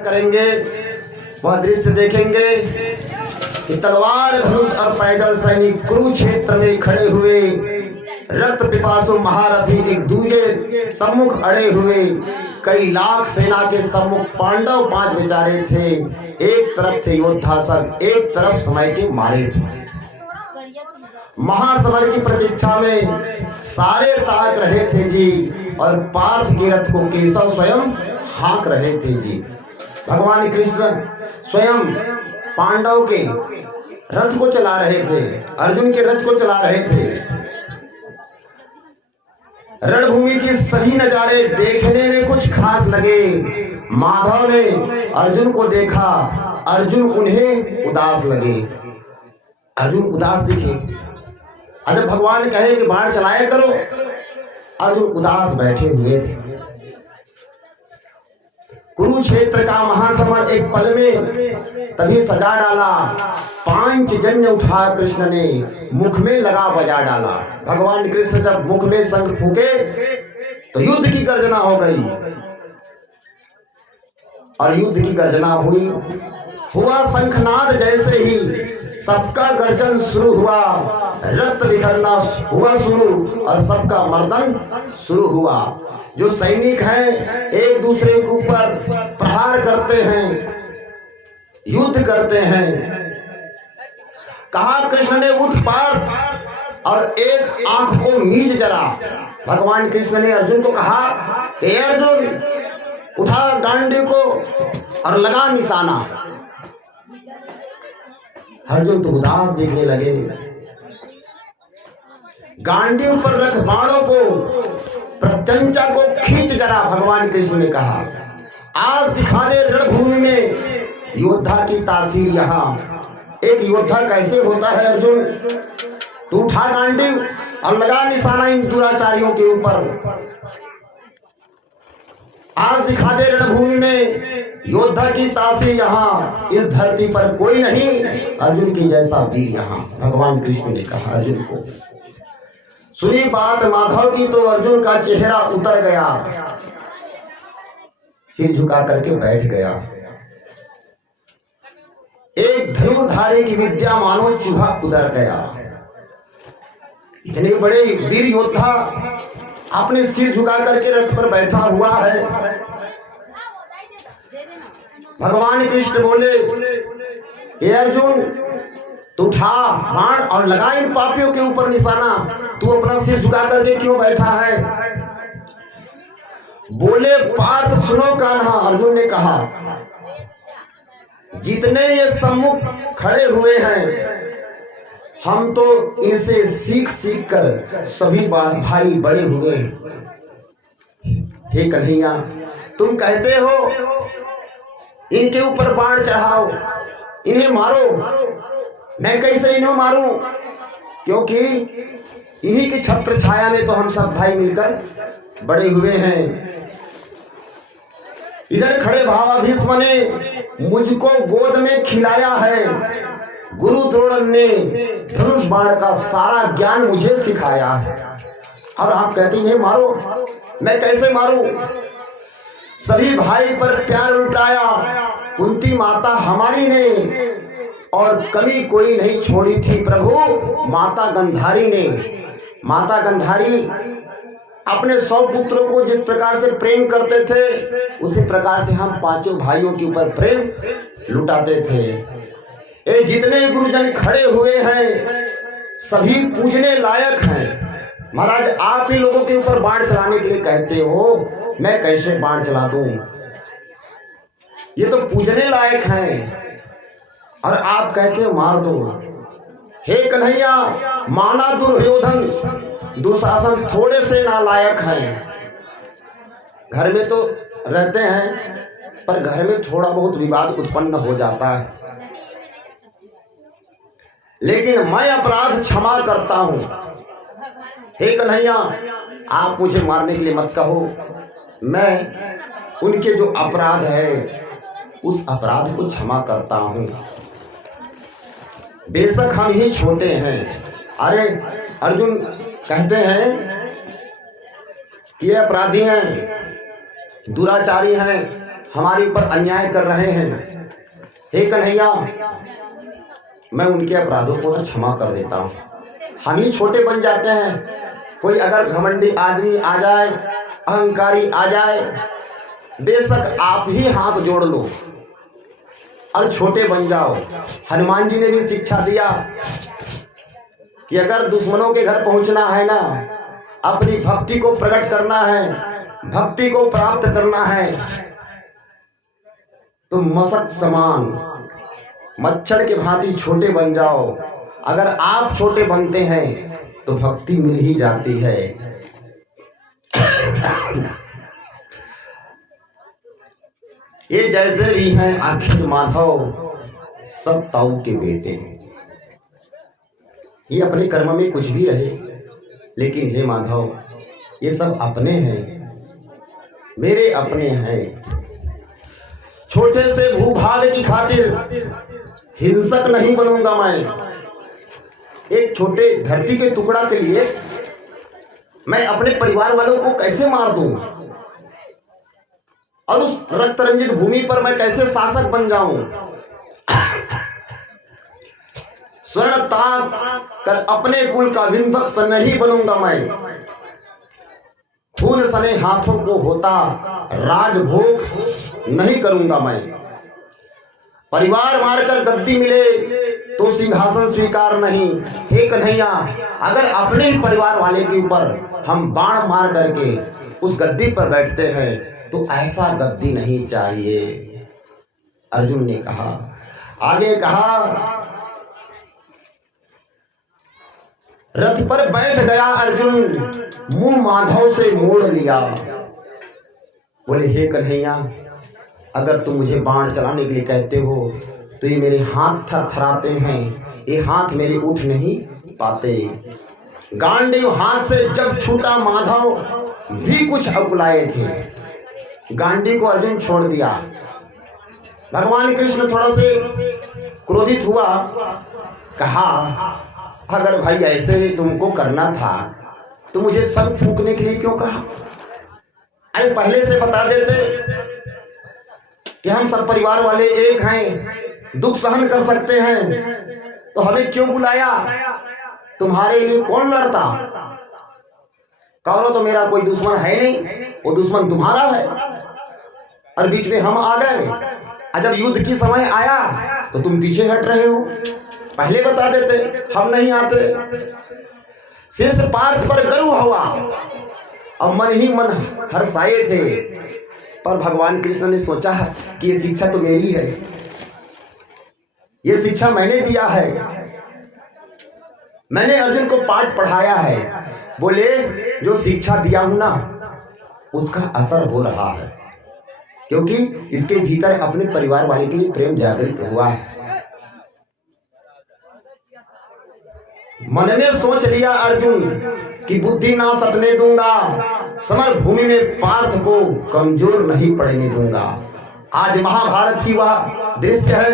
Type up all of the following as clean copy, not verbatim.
करेंगे वह दृश्य देखेंगे कि तलवार धनुष और पैदल सैनिक कुरुक्षेत्र में खड़े हुए रक्त पिपासु महारथी एक दूजे सम्मुख अड़े हुए, कई लाख सेना के सम्मुख पांडव 5 बेचारे थे। एक तरफ थे योद्धा सब, एक तरफ समय के मारे थे। महासमर की प्रतीक्षा में सारे ताक रहे थे जी, और पार्थ के रथ को केशव स्वयं हाँक रहे थे जी। भगवान कृष्ण स्वयं पांडव के रथ को चला रहे थे, अर्जुन के रथ को चला रहे थे। रणभूमि की सभी नजारे देखने में कुछ खास लगे। माधव ने अर्जुन को देखा, अर्जुन उन्हें उदास लगे, अर्जुन उदास दिखे। जब भगवान कहे कि बाण चलाया करो, अर्जुन उदास बैठे हुए थे। कुरुक्षेत्र का महासमर एक पल में तभी सजा डाला। पांचजन्य उठा कृष्ण ने मुख में लगा बजा डाला। भगवान कृष्ण जब मुख में शंख फूके तो युद्ध की गर्जना हो गई, और युद्ध की गर्जना हुआ शंखनाद। जैसे ही सबका गर्जन शुरू हुआ, रक्त बिखरना हुआ शुरू, और सबका मर्दन शुरू हुआ। जो सैनिक हैं एक दूसरे के ऊपर प्रहार करते हैं, युद्ध करते हैं। कहा कृष्ण ने उठ पार्थ, और एक आंख को मीच जरा। भगवान कृष्ण ने अर्जुन को कहा हे अर्जुन, उठा गांडी को और लगा निशाना। अर्जुन तो उदास देखने लगे। गांडी पर रख बाणों को, प्रत्यंचा को खींच जरा। भगवान कृष्ण ने कहा आज दिखा दे रणभूमि में योद्धा की तासीर। यहाँ एक योद्धा कैसे होता है अर्जुन। तू उठा गांडी और लगा निशाना इन दुराचारियों के ऊपर। आज दिखा दे रणभूमि में योद्धा की तासीर। यहाँ इस धरती पर कोई नहीं अर्जुन की जैसा वीर यहाँ। भगवान कृष्ण ने कहा अर्जुन को। सुनी बात माधव की तो अर्जुन का चेहरा उतर गया, सिर झुका करके बैठ गया। एक धनुर्धारी की विद्या मानो चूहा उतर गया। इतने बड़े वीर योद्धा अपने सिर झुका करके रथ पर बैठा हुआ है। भगवान कृष्ण बोले हे अर्जुन, तू उठा बाण और लगा इन पापियों के ऊपर निशाना। तू अपना सिर झुका करके क्यों बैठा है। बोले पार्थ सुनो कान्हा। अर्जुन ने कहा जितने ये सम्मुख खड़े हुए हैं, हम तो इनसे सीख सीख कर सभी भाई बड़े हुए। हे कन्हैया, तुम कहते हो इनके ऊपर बाण चढ़ाओ, इन्हें मारो। मैं कैसे इन्हें मारूं, क्योंकि इन्हीं की छत्र छाया में तो हम सब भाई मिलकर बड़े हुए हैं। इधर खड़े भावा भीष्म ने मुझको गोद में खिलाया है। गुरु द्रोण ने धनुष बाण का सारा ज्ञान मुझे सिखाया है, और आप कहती हैं मारो। मैं कैसे मारूं। सभी भाई पर प्यार लुटाया कुंती माता हमारी ने, और कमी कोई नहीं छोड़ी थी प्रभु माता गंधारी ने। माता गंधारी अपने 100 पुत्रों को जिस प्रकार से प्रेम करते थे, उसी प्रकार से हम पांचों भाइयों के ऊपर प्रेम लुटाते थे। ये जितने गुरुजन खड़े हुए हैं सभी पूजने लायक हैं। महाराज आप ही लोगों के ऊपर बाण चलाने के लिए कहते हो, मैं कैसे बाण चला दूं। ये तो पूजने लायक हैं, और आप कहते हो मार दो। हे कन्हैया, माना दुर्योधन दुशासन थोड़े से नालायक हैं। घर में तो रहते हैं, पर घर में थोड़ा बहुत विवाद उत्पन्न हो जाता है, लेकिन मैं अपराध क्षमा करता हूं। हे कन्हैया, आप मुझे मारने के लिए मत कहो। मैं उनके जो अपराध है उस अपराध को क्षमा करता हूं। बेशक हम ही छोटे हैं। अरे अर्जुन कहते हैं कि ये अपराधी हैं, दुराचारी हैं, हमारे ऊपर अन्याय कर रहे हैं, हे कन्हैया मैं उनके अपराधों को न क्षमा कर देता हूँ। हम ही छोटे बन जाते हैं। कोई अगर घमंडी आदमी आ जाए, अहंकारी आ जाए, बेशक आप ही हाथ जोड़ लो और छोटे बन जाओ। हनुमान जी ने भी शिक्षा दिया कि अगर दुश्मनों के घर पहुंचना है ना, अपनी भक्ति को प्रकट करना है, भक्ति को प्राप्त करना है, तो मशक समान मच्छर के भांति छोटे बन जाओ। अगर आप छोटे बनते हैं तो भक्ति मिल ही जाती है। ये जैसे भी हैं आखिर माधव सब ताऊ के बेटे हैं। ये अपने कर्म में कुछ भी रहे, लेकिन हे माधव ये सब अपने हैं, मेरे अपने हैं। छोटे से भूभाग की खातिर हिंसक नहीं बनूंगा मैं। एक छोटे धरती के टुकड़ा के लिए मैं अपने परिवार वालों को कैसे मार दूं, और उस रक्त रंजित भूमि पर मैं कैसे शासक बन जाऊं। स्वर्ण ताप कर अपने कुल का विंधक नहीं बनूंगा मैं। खून सने हाथों को होता राजभोग नहीं करूंगा मैं। परिवार मारकर गद्दी मिले तो सिंहासन स्वीकार नहीं। हे कन्हैया अगर अपने ही परिवार वाले के ऊपर हम बाण मार करके उस गद्दी पर बैठते हैं तो ऐसा गद्दी नहीं चाहिए। अर्जुन ने कहा, आगे कहा, रथ पर बैठ गया अर्जुन, मुंह माधव से मोड़ लिया। बोले हे कन्हैया अगर तुम मुझे बाण चलाने के लिए कहते हो तो ये मेरे हाथ थरथराते हैं, ये हाथ मेरे उठ नहीं पाते। गांडीव हाथ से जब छूटा माधव भी कुछ अकुलाए थे। गांडी को अर्जुन छोड़ दिया। भगवान कृष्ण थोड़ा से क्रोधित हुआ, कहा अगर भाई ऐसे ही तुमको करना था तो मुझे सब फूंकने के लिए क्यों कहा? अरे पहले से बता देते कि हम सब परिवार वाले एक हैं, दुख सहन कर सकते हैं, तो हमें क्यों बुलाया? तुम्हारे लिए कौन लड़ता? कौरव तो मेरा कोई दुश्मन है नहीं, वो दुश्मन तुम्हारा है, और बीच में हम आ गए। और जब युद्ध की समय आया तो तुम पीछे हट रहे हो। पहले बता देते हम नहीं आते। शेष पार्थ पर गर्व हुआ और मन ही मन हर्षाए थे, पर भगवान कृष्ण ने सोचा कि ये शिक्षा तो मेरी है, ये शिक्षा मैंने दिया है, मैंने अर्जुन को पाठ पढ़ाया है। बोले जो शिक्षा दिया हूं ना उसका असर हो रहा है, क्योंकि इसके भीतर अपने परिवार वाले के लिए प्रेम जागृत हुआ है। मन में सोच लिया अर्जुन कि बुद्धि ना सपने दूंगा, समर भूमि में पार्थ को कमजोर नहीं पड़ने दूंगा। आज महाभारत की वह दृश्य है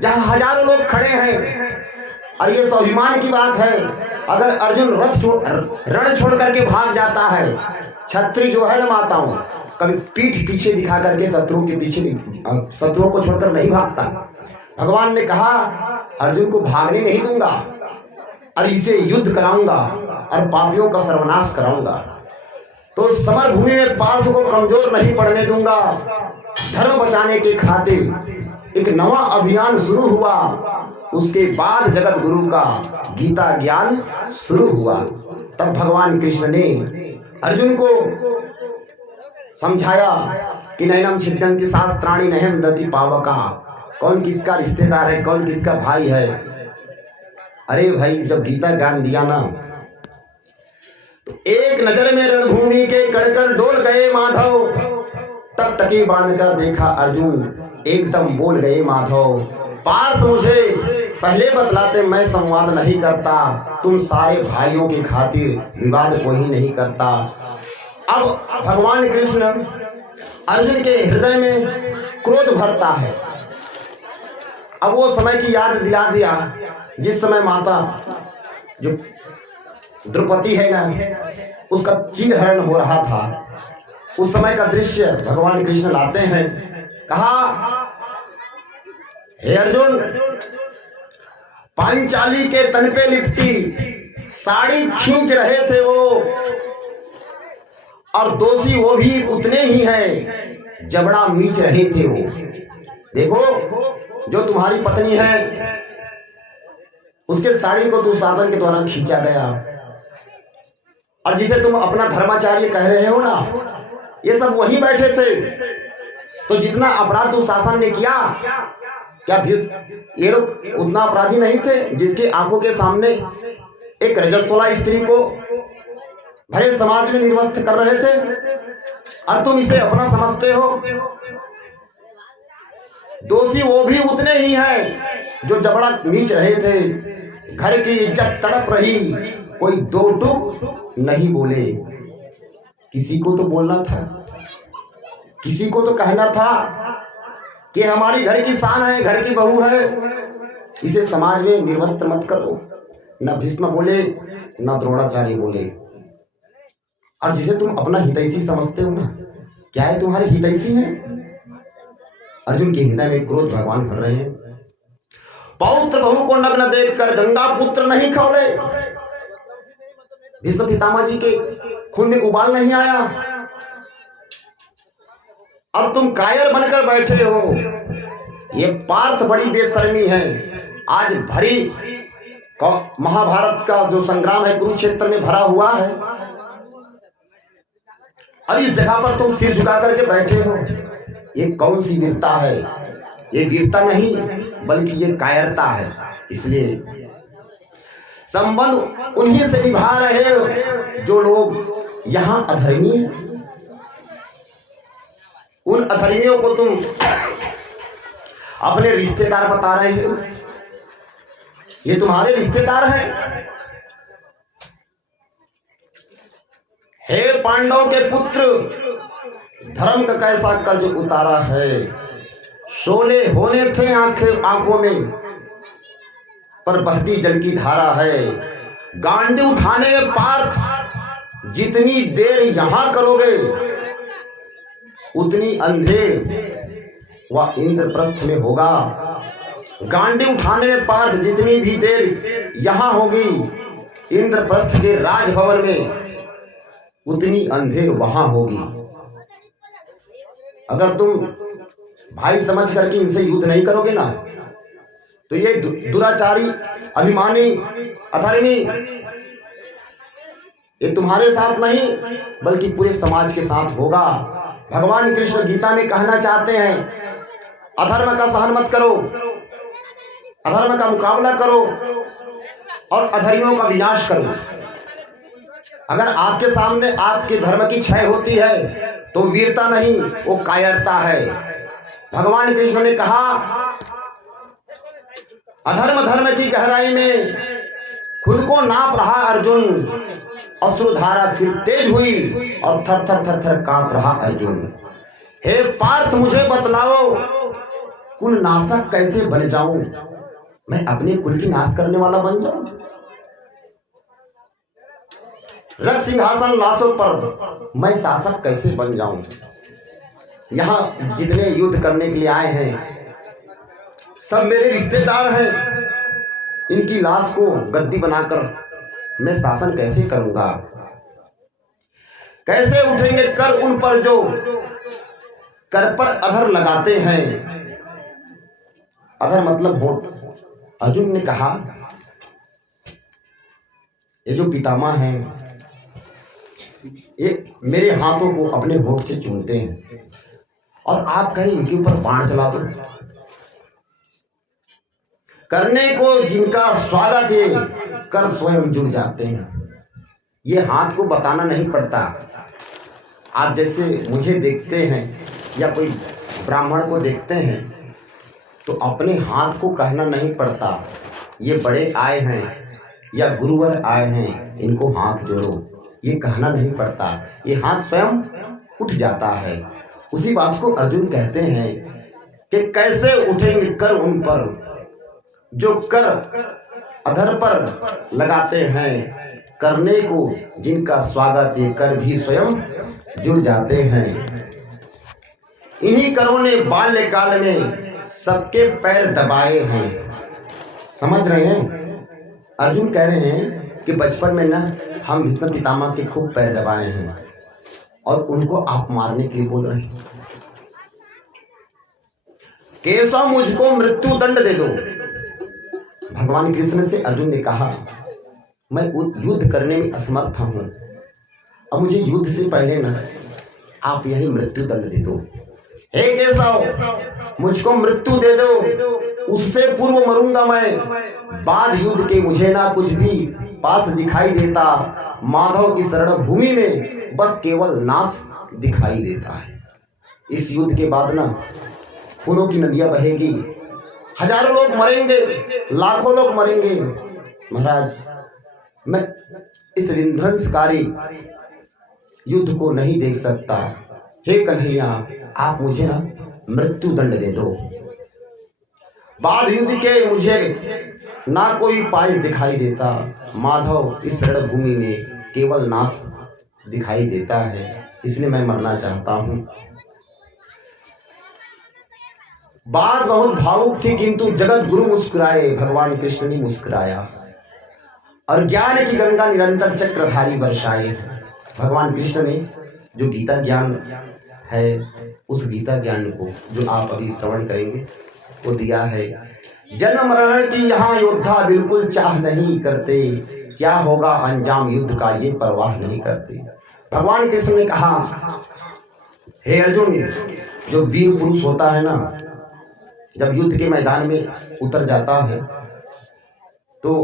जहां हजारों लोग खड़े हैं, और ये स्वाभिमान की बात है। अगर अर्जुन रण छोड़ करके भाग जाता है, क्षत्रिय जो है ना माताओं, कभी पीठ पीछे दिखा करके शत्रुओं के पीछे शत्रुओं को छोड़कर नहीं भागता। भगवान ने कहा अर्जुन को भागने नहीं दूंगा, और इसे युद्ध कराऊंगा और पापियों का सर्वनाश कराऊंगा। तो समर भूमि में पार्थ को कमजोर नहीं पड़ने दूंगा। धर्म बचाने के खातिर एक नवा अभियान शुरू हुआ। उसके बाद जगत गुरु का गीता ज्ञान शुरू हुआ। तब भगवान कृष्ण ने अर्जुन को समझाया कि नैनम छिद्यन्ति शास्त्राणि नहम दति पावका। कौन किसका रिश्तेदार है, कौन किसका भाई है। अरे भाई जब गीता ज्ञान दिया ना तो एक नजर में रणभूमि के कड़कड़ डोल गए माधव। टकटकी बांधकर देखा अर्जुन, एकदम बोल गए माधव, पार्थ मुझे पहले बतलाते मैं संवाद नहीं करता, तुम सारे भाइयों की खातिर विवाद को ही नहीं करता। अब भगवान कृष्ण अर्जुन के हृदय में क्रोध भरता है। अब वो समय की याद दिला दिया जिस समय माता जो द्रौपदी है ना उसका चीरहरण हो रहा था। उस समय का दृश्य भगवान कृष्ण लाते हैं। कहा, हे अर्जुन, पांचाली के तन पे लिपटी साड़ी खींच रहे थे वो, और दोषी वो भी उतने ही हैं, जबड़ा मीच रहे थे वो। देखो, जो तुम्हारी पत्नी है उसके साड़ी को दुशासन के द्वारा खींचा गया, और जिसे तुम अपना धर्माचार्य कह रहे हो ना, ये सब वहीं बैठे थे। तो जितना अपराध दुशासन ने किया, क्या ये लोग उतना अपराधी नहीं थे जिसके आंखों के सामने एक रजस्वला स्त्री को भरे समाज में निर्वस्त्र कर रहे थे, और तुम इसे अपना समझते हो? दोषी वो भी उतने ही हैं जो जबड़ा मीच रहे थे। घर की इज्जत तड़प रही, कोई दो टूक नहीं बोले। किसी को तो बोलना था, किसी को तो कहना था कि हमारी घर की शान है, घर की बहू है, इसे समाज में निर्वस्त्र मत करो। न भीष्म बोले, न द्रोणाचार्य बोले। और जिसे तुम अपना हितैषी समझते हो ना, क्या है तुम्हारे हितैषी हैं? अर्जुन के हृदय में क्रोध भगवान भर रहे हैं। पौत्र बहू को नग्न देखकर गंगा पुत्र नहीं खौले। भीष्म पितामह जी के खून में उबाल नहीं आया, और तुम कायर बनकर बैठे हो। ये पार्थ बड़ी बेशर्मी है। आज भरी महाभारत का जो संग्राम है कुरुक्षेत्र में भरा हुआ है, और इस जगह पर तुम सिर झुका करके बैठे हो। ये कौन सी वीरता है? ये वीरता नहीं बल्कि ये कायरता है। इसलिए संबंध उन्हीं से निभा रहे हो जो लोग यहां अधर्मी हैं। उन अधर्मियों को तुम अपने रिश्तेदार बता रहे हो। ये तुम्हारे रिश्तेदार हैं। हे पांडव के पुत्र, धर्म का कैसा कर्ज उतारा है। शोले होने थे आंखों में, पर बहती जल की धारा है। गांडी उठाने में पार्थ, जितनी देर यहां करोगे उतनी अंधेर वह इंद्रप्रस्थ में होगा। गांडी उठाने में पार्थ जितनी भी देर यहां होगी इंद्रप्रस्थ के राजभवन में, उतनी अंधेर वहां होगी। अगर तुम भाई समझ करके इनसे युद्ध नहीं करोगे ना, तो ये दुराचारी, अभिमानी, अधर्मी, ये तुम्हारे साथ नहीं बल्कि पूरे समाज के साथ होगा। भगवान कृष्ण गीता में कहना चाहते हैं, अधर्म का सहन मत करो, अधर्म का मुकाबला करो और अधर्मियों का विनाश करो। अगर आपके सामने आपके धर्म की क्षय होती है तो वीरता नहीं, वो कायरता है। भगवान कृष्ण ने कहा, अधर्म धर्म की गहराई में खुद को नाप रहा अर्जुन, अश्रुधारा फिर तेज हुई और थर थर थर थर कांप रहा अर्जुन। हे पार्थ, मुझे बतलाओ, कुल नाशक कैसे बन जाऊं? मैं अपने कुल की नाश करने वाला बन जाऊं? रक्त सिंहासन लाशों पर मैं शासक कैसे बन जाऊं? यहां जितने युद्ध करने के लिए आए हैं सब मेरे रिश्तेदार हैं। इनकी लाश को गद्दी बनाकर मैं शासन कैसे करूंगा? कैसे उठेंगे कर उन पर जो कर पर अधर लगाते हैं? अधर मतलब होठ। अर्जुन ने कहा, ये जो पितामह हैं ये मेरे हाथों को अपने होठ से चूमते हैं, और आप करें इनके ऊपर बाण चला दो। करने को जिनका स्वागत है कर स्वयं जुड़ जाते हैं। ये हाथ को बताना नहीं पड़ता। आप जैसे मुझे देखते हैं या कोई ब्राह्मण को देखते हैं तो अपने हाथ को कहना नहीं पड़ता, ये बड़े आए हैं या गुरुवर आए हैं, इनको हाथ जोड़ो, ये कहना नहीं पड़ता। ये हाथ स्वयं उठ जाता है। उसी बात को अर्जुन कहते हैं कि कैसे उठेंगे कर उन पर जो कर अधर पर लगाते हैं। करने को जिनका स्वागत ये कर भी स्वयं जुड़ जाते हैं। इन्हीं करों ने बाल्यकाल में सबके पैर दबाए हैं। समझ रहे हैं? अर्जुन कह रहे हैं कि बचपन में ना हम भीष्म पितामह के खूब पैर दबाए हैं और उनको आप मारने के लिए बोल रहे हैं। केशव मुझको मृत्यु दंड दे दो। भगवान कृष्ण से अर्जुन ने कहा, मैं युद्ध करने में असमर्थ हूं, अब मुझे युद्ध से पहले ना आप यही मृत्यु दंड दे दो। हे केशव, मुझको मृत्यु दे दो, उससे पूर्व मरूंगा मैं। बाद युद्ध के मुझे ना कुछ भी पास दिखाई देता, माधव इस रणभूमि में बस केवल नाश दिखाई देता है। इस युद्ध के बाद ना खूनों की नदियां बहेगी, हजारों लोग मरेंगे, लाखों लोग मरेंगे। महाराज, मैं इस विध्वंसकारी युद्ध को नहीं देख सकता। हे कन्हैया, आप मुझे ना मृत्यु दंड दे दो। बाद युद्ध के मुझे ना कोई पास दिखाई देता, माधव इस रणभूमि में केवल नाश दिखाई देता है, इसलिए मैं मरना चाहता हूं। बात बहुत भावुक थी, किंतु जगत गुरु मुस्कुराए, भगवान कृष्ण ने मुस्कुराया और ज्ञान की गंगा निरंतर चक्रधारी बरसाए। भगवान कृष्ण ने जो गीता ज्ञान है, उस गीता ज्ञान को जो आप अभी श्रवण करेंगे वो दिया है। जन्म मरण की यहाँ योद्धा बिल्कुल चाह नहीं करते, क्या होगा अंजाम युद्ध का ये परवाह नहीं करते। भगवान कृष्ण ने कहा, हे अर्जुन, जो वीर पुरुष होता है ना, जब युद्ध के मैदान में उतर जाता है तो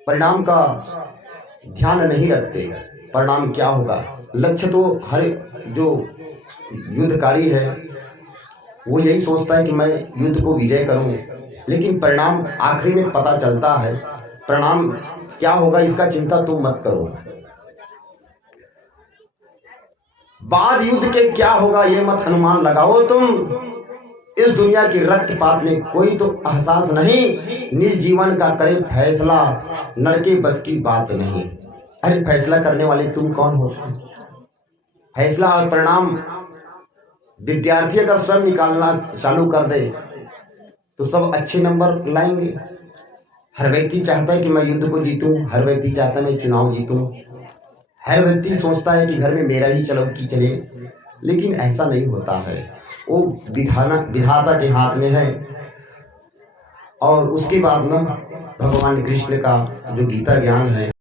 परिणाम का ध्यान नहीं रखते। परिणाम क्या होगा, लक्ष्य तो हर जो युद्धकारी है वो यही सोचता है कि मैं युद्ध को विजय करूं, लेकिन परिणाम आखिरी में पता चलता है। परिणाम क्या होगा इसका चिंता तुम मत करो। बाद युद्ध के क्या होगा ये मत अनुमान लगाओ तुम। इस दुनिया की रक्तपात में कोई तो एहसास नहीं, निज जीवन का करे फैसला, नर के बस की बात नहीं। अरे फैसला करने वाले तुम कौन हो? फैसला और परिणाम विद्यार्थी अगर स्वयं निकालना चालू कर दे तो सब अच्छे नंबर लाएंगे। हर व्यक्ति चाहता है कि मैं युद्ध को जीतूं, हर व्यक्ति चाहता है मैं चुनाव जीतूं, हर व्यक्ति सोचता है कि घर में मेरा ही चले, लेकिन ऐसा नहीं होता है। वो विधाता के हाथ में है। और उसके बाद ना भगवान कृष्ण का जो गीता ज्ञान है